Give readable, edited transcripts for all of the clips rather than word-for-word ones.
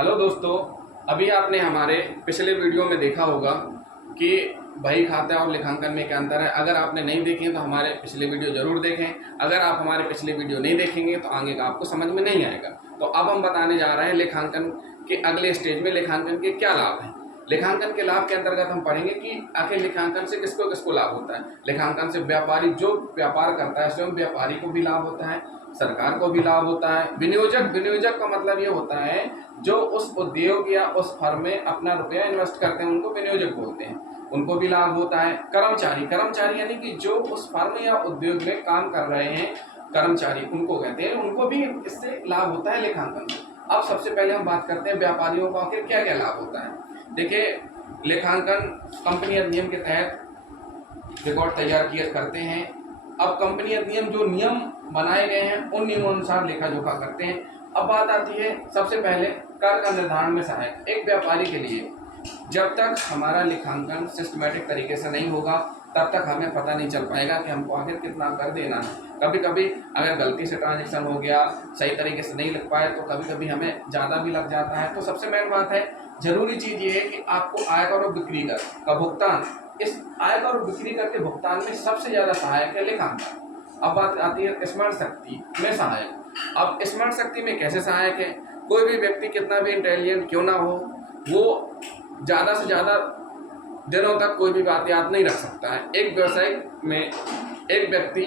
Hello दोस्तों, अभी आपने हमारे पिछले वीडियो में देखा होगा कि बही खाता और लेखांकन में क्या अंतर है। अगर आपने नहीं देखे तो हमारे पिछले वीडियो ज़रूर देखें। अगर आप हमारे पिछले वीडियो नहीं देखेंगे तो आगे का आपको समझ में नहीं आएगा। तो अब हम बताने जा रहे हैं लेखांकन के अगले स्टेज में लेखांकन के क्या लाभ हैं। लेखांकन के लाभ के अंतर्गत हम पढ़ेंगे कि आखिर लेखांकन से किसको किसको लाभ होता है। लेखांकन से व्यापारी जो व्यापार करता है स्वयं व्यापारी को भी लाभ होता है, सरकार को भी लाभ होता है। विनियोजक का मतलब ये होता है जो उस उद्योग या उस फर्म में अपना रुपया इन्वेस्ट करते हैं उनको विनियोजक बोलते हैं, उनको भी लाभ होता है। कर्मचारी यानी कि जो उस फर्म या उद्योग में काम कर रहे हैं कर्मचारी उनको कहते हैं, उनको भी इससे लाभ होता है लेखांकन से। अब सबसे पहले हम बात करते हैं व्यापारियों का आखिर क्या क्या लाभ होता है। देखिए, लेखांकन कंपनी अधिनियम के तहत रिकॉर्ड तैयार करते हैं। अब कंपनी अधिनियम जो नियम बनाए गए हैं उन नियमों अनुसार लेखा जोखा करते हैं। अब बात आती है सबसे पहले कर का निर्धारण में सहायक। एक व्यापारी के लिए जब तक हमारा लेखांकन सिस्टमेटिक तरीके से नहीं होगा तब तक हमें पता नहीं चल पाएगा कि हमको आखिर कितना कर देना है। कभी कभी अगर गलती से ट्रांजैक्शन हो गया, सही तरीके से नहीं लिख पाए तो कभी कभी हमें ज़्यादा भी लग जाता है। तो सबसे मेन बात है, जरूरी चीज़ ये है कि आपको आयकर और बिक्री कर का भुगतान, इस आयकर और बिक्री कर के भुगतान में सबसे ज़्यादा सहायक है लेखांकन। अब बात आती है स्मरण शक्ति में सहायक। अब स्मरण शक्ति में कैसे सहायक है? कोई भी व्यक्ति कितना भी इंटेलिजेंट क्यों ना हो, वो ज़्यादा से ज़्यादा दिनों तक कोई भी बात याद नहीं रख सकता है। एक व्यवसाय में एक व्यक्ति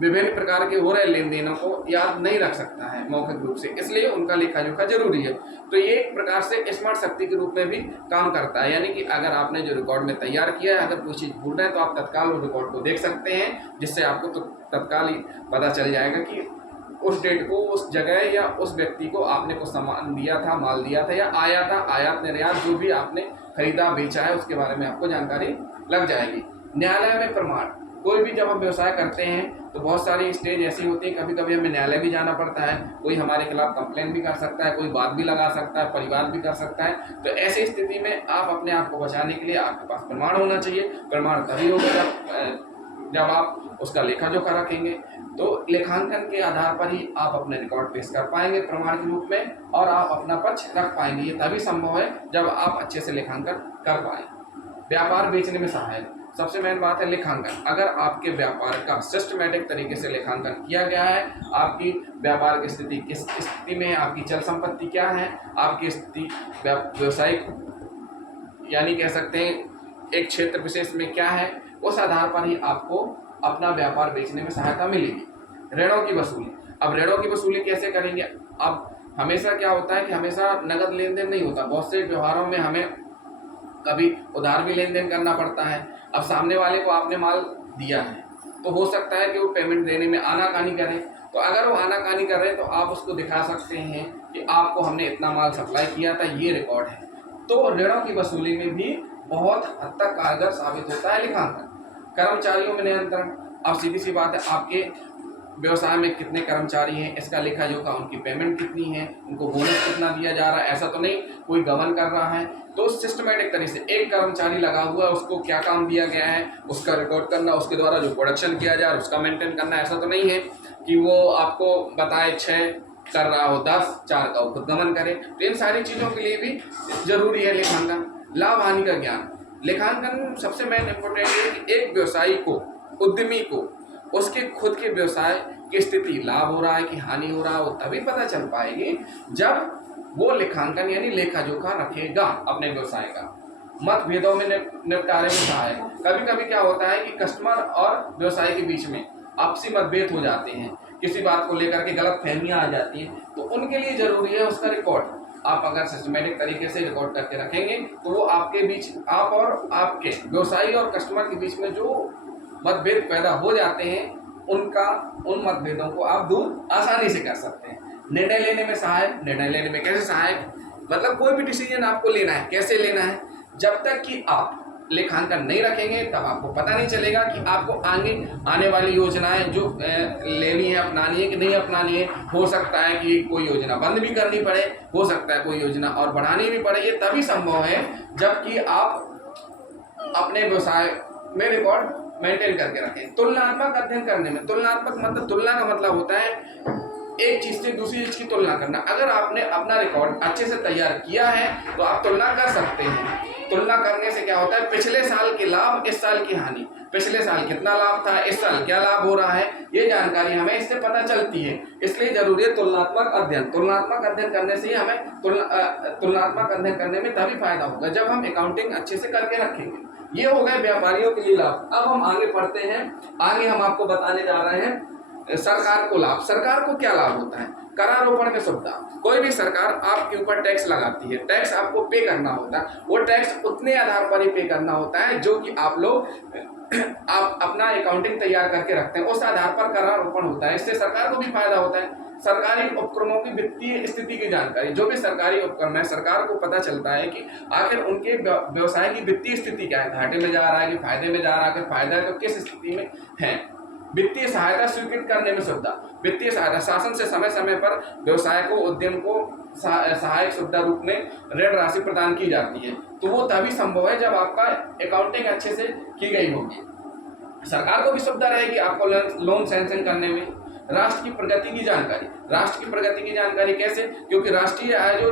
विभिन्न प्रकार के हो रहे लेन देनों को याद नहीं रख सकता है मौखिक रूप से, इसलिए उनका लेखा जोखा जरूरी है। तो ये एक प्रकार से स्मार्ट शक्ति के रूप में भी काम करता है, यानी कि अगर आपने जो रिकॉर्ड में तैयार किया है, अगर कोई चीज़ भूल रहे हैं तो आप तत्काल उस रिकॉर्ड को देख सकते हैं, जिससे आपको तो तत्काल ही पता चल जाएगा कि उस डेट को, उस जगह या उस व्यक्ति को आपने कुछ सामान दिया था, माल दिया था या आया था, आयात निर्यात जो भी आपने खरीदा बेचा है उसके बारे में आपको जानकारी लग जाएगी। न्यायालय में प्रमाण, कोई भी जब हम व्यवसाय करते हैं तो बहुत सारी स्टेज ऐसी होती है, कभी कभी हमें न्यायालय भी जाना पड़ता है। कोई हमारे खिलाफ कंप्लेन भी कर सकता है, कोई बात भी लगा सकता है, परिवाद भी कर सकता है। तो ऐसी स्थिति में आप अपने आप को बचाने के लिए आपके पास प्रमाण होना चाहिए। प्रमाण तभी होगा जब आप उसका लेखा जोखा रखेंगे। तो लेखांकन के आधार पर ही आप अपने रिकॉर्ड पेश कर पाएंगे प्रमाण के रूप में, और आप अपना पक्ष रख पाएंगे। ये तभी संभव है जब आप अच्छे से लेखांकन कर पाएं। व्यापार बेचने में सहायक, सबसे मेन बात है लेखांकन। अगर आपके व्यापार का सिस्टमेटिक तरीके से लेखांकन किया गया है, आपकी व्यापार की स्थिति किस स्थिति में है, आपकी चल संपत्ति क्या है, आपकी स्थिति व्यवसायिक यानी कह सकते हैं एक क्षेत्र विशेष में क्या है, उस आधार पर ही आपको अपना व्यापार बेचने में सहायता मिलेगी। ऋणों की वसूली, अब ऋणों की वसूली कैसे करेंगे? अब हमेशा क्या होता है कि हमेशा नगद लेन देन नहीं होता, बहुत से व्यवहारों में हमें कभी उधार भी लेन देन करना पड़ता है। अब सामने वाले को आपने माल दिया है तो हो सकता है कि वो पेमेंट देने में आनाकानी करें। तो अगर वो आनाकानी कर रहे हैं तो आप उसको दिखा सकते हैं कि आपको हमने इतना माल सप्लाई किया था, ये रिकॉर्ड है। तो ऋणों की वसूली में भी बहुत हद तक कारगर साबित होता है लेखांकन। कर्मचारियों में नियंत्रण, अब सीधी सी बात है, आपके व्यवसाय में कितने कर्मचारी हैं, इसका लेखा जोखा, उनकी पेमेंट कितनी है, उनको बोनस कितना दिया जा रहा है, ऐसा तो नहीं कोई गबन कर रहा है। तो सिस्टमेटिक तरीके से एक कर्मचारी लगा हुआ है, उसको क्या काम दिया गया है उसका रिकॉर्ड करना, उसके द्वारा जो प्रोडक्शन किया जा रहा है उसका मेंटेन करना। ऐसा तो नहीं है कि वो आपको बताए 6 कर रहा हो 10, 4 का वो खुद गमन करे। तो इन सारी चीज़ों के लिए भी जरूरी है लेखांकन। लाभ हानि का ज्ञान, लेखांकन सबसे मेन इम्पोर्टेंट है कि एक व्यवसायी को, उद्यमी को उसके खुद के व्यवसाय की स्थिति लाभ हो रहा है कि हानि हो रहा है, वो तभी पता चल पाएगी जब वो लेखांकन यानी लेखा जोखा रखेगा अपने व्यवसाय का। मतभेदों में निपटारे में सहायक, कभी कभी क्या होता है कि कस्टमर और व्यवसाय के बीच में आपसी मतभेद हो जाते हैं, किसी बात को लेकर के गलत फहमियाँ आ जाती हैं, तो उनके लिए जरूरी है उसका रिकॉर्ड। आप अगर सिस्टमेटिक तरीके से रिकॉर्ड करके रखेंगे तो वो आपके बीच, आप और आपके व्यवसायी और कस्टमर के बीच में जो मतभेद पैदा हो जाते हैं उन मतभेदों को आप दूर आसानी से कर सकते हैं। निर्णय लेने में सहायक, निर्णय लेने में कैसे सहायक, मतलब कोई भी डिसीजन आपको लेना है कैसे लेना है, जब तक कि आप लेखांकन नहीं रखेंगे तब आपको पता नहीं चलेगा कि आपको आगे आने वाली योजनाएं जो लेनी है, अपनानी है कि नहीं अपनानी है। हो सकता है कि कोई योजना बंद भी करनी पड़े, हो सकता है कोई योजना और बढ़ानी भी पड़े। ये तभी संभव है जबकि आप अपने व्यवसाय में रिकॉर्ड मेंटेन करके रखें। तुलनात्मक अध्ययन करने में, तुलनात्मक मतलब तुलना का मतलब होता है एक चीज़ से दूसरी चीज़ की तुलना करना। अगर आपने अपना रिकॉर्ड अच्छे से तैयार किया है तो आप तुलना कर सकते हैं। तुलना करने से क्या होता है, पिछले साल के लाभ, इस साल की हानि, पिछले साल कितना लाभ था, इस साल क्या लाभ हो रहा है, ये जानकारी हमें इससे पता चलती है। इसलिए जरूरी है तुलनात्मक अध्ययन। तुलनात्मक अध्ययन करने से ही हमें तुलनात्मक अध्ययन करने में तभी फायदा होगा जब हम अकाउंटिंग अच्छे से करके रखेंगे। ये हो गए व्यापारियों के लिए लाभ। अब हम आगे पढ़ते हैं। आगे हम आपको बताने जा रहे हैं सरकार को लाभ। सरकार को क्या लाभ होता है, करारोपण में सुविधा। कोई भी सरकार आपके ऊपर टैक्स लगाती है, टैक्स आपको पे करना होता है। वो टैक्स उतने आधार पर ही पे करना होता है जो कि आप लोग आप अपना अकाउंटिंग तैयार करके रखते हैं, उस आधार पर करारोपण होता है। इससे सरकार को भी फायदा होता है। सरकारी उपक्रमों की वित्तीय स्थिति की जानकारी, जो भी सरकारी उपक्रम है, सरकार को पता चलता है कि आखिर उनके व्यवसाय की वित्तीय स्थिति क्या है, घाटे में जा रहा है कि फायदे में जा रहा है, अगर फायदा है तो किस स्थिति में है। वित्तीय सहायता स्वीकृत करने में सुविधा। वित्तीय सहायता, शासन से समय समय पर व्यवसाय को, उद्यम को सहायक सुविधा रूप में ऋण राशि प्रदान की जाती है। तो वो तभी संभव है जब आपका अकाउंटिंग अच्छे से की गई होगी। सरकार को भी सुविधा रहेगी आपको लोन सैंक्शन करने में। राष्ट्र की प्रगति की जानकारी। राष्ट्र की प्रगति की जानकारी कैसे, क्योंकि राष्ट्रीय आय जो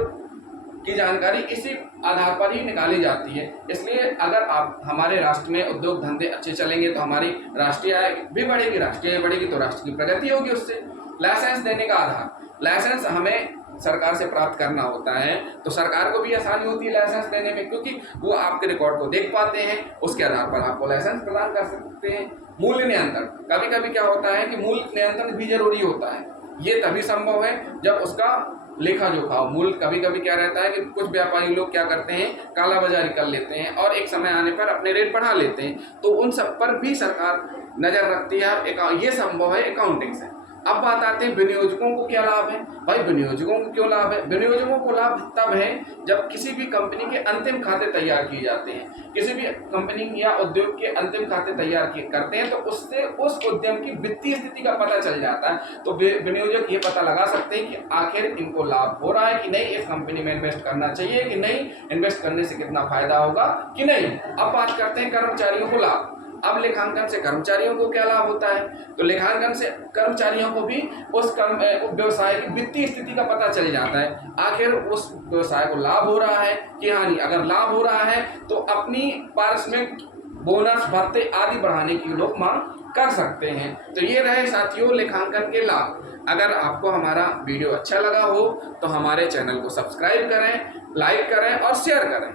की जानकारी इसी आधार पर ही निकाली जाती है। इसलिए अगर आप हमारे राष्ट्र में उद्योग धंधे अच्छे चलेंगे तो हमारी राष्ट्रीय आय भी बढ़ेगी, राष्ट्रीय आय बढ़ेगी तो राष्ट्र की प्रगति होगी उससे। लाइसेंस देने का आधार। लाइसेंस हमें सरकार से प्राप्त करना होता है तो सरकार को भी आसानी होती है लाइसेंस देने में, क्योंकि वो आपके रिकॉर्ड को देख पाते हैं, उसके आधार पर आपको लाइसेंस प्रदान कर सकते हैं। मूल्य नियंत्रण। कभी कभी क्या होता है कि मूल्य नियंत्रण भी जरूरी होता है। ये तभी संभव है जब उसका लेखा जोखा हो। मूल्य कभी कभी क्या रहता है कि कुछ व्यापारी लोग क्या करते हैं, काला बाजारी कर लेते हैं और एक समय आने पर अपने रेट बढ़ा लेते हैं, तो उन सब पर भी सरकार नजर रखती है। ये संभव है अकाउंटिंग से। अब बात आते हैं विनियोजकों को क्या लाभ है। भाई विनियोजकों को क्यों लाभ है? विनियोजकों को लाभ तब है जब किसी भी कंपनी के अंतिम खाते तैयार किए जाते हैं, किसी भी कंपनी या उद्योग के अंतिम खाते तैयार करते हैं तो उससे उस उद्यम की वित्तीय स्थिति का पता चल जाता है। तो विनियोजक ये पता लगा सकते हैं कि आखिर इनको लाभ हो रहा है कि नहीं, इस कंपनी में इन्वेस्ट करना चाहिए कि नहीं, इन्वेस्ट करने से कितना फायदा होगा कि नहीं। अब बात करते हैं कर्मचारियों को लाभ। अब लेखांकन से कर्मचारियों को क्या लाभ होता है, तो लेखांकन से कर्मचारियों को भी उस व्यवसाय की वित्तीय स्थिति का पता चल जाता है, आखिर उस व्यवसाय को लाभ हो रहा है कि हानि। अगर लाभ हो रहा है तो अपनी पारिश्रमिक, बोनस, भत्ते आदि बढ़ाने की लोग मांग कर सकते हैं। तो ये रहे साथियों लेखांकन के लाभ। अगर आपको हमारा वीडियो अच्छा लगा हो तो हमारे चैनल को सब्सक्राइब करें, लाइक करें और शेयर करें।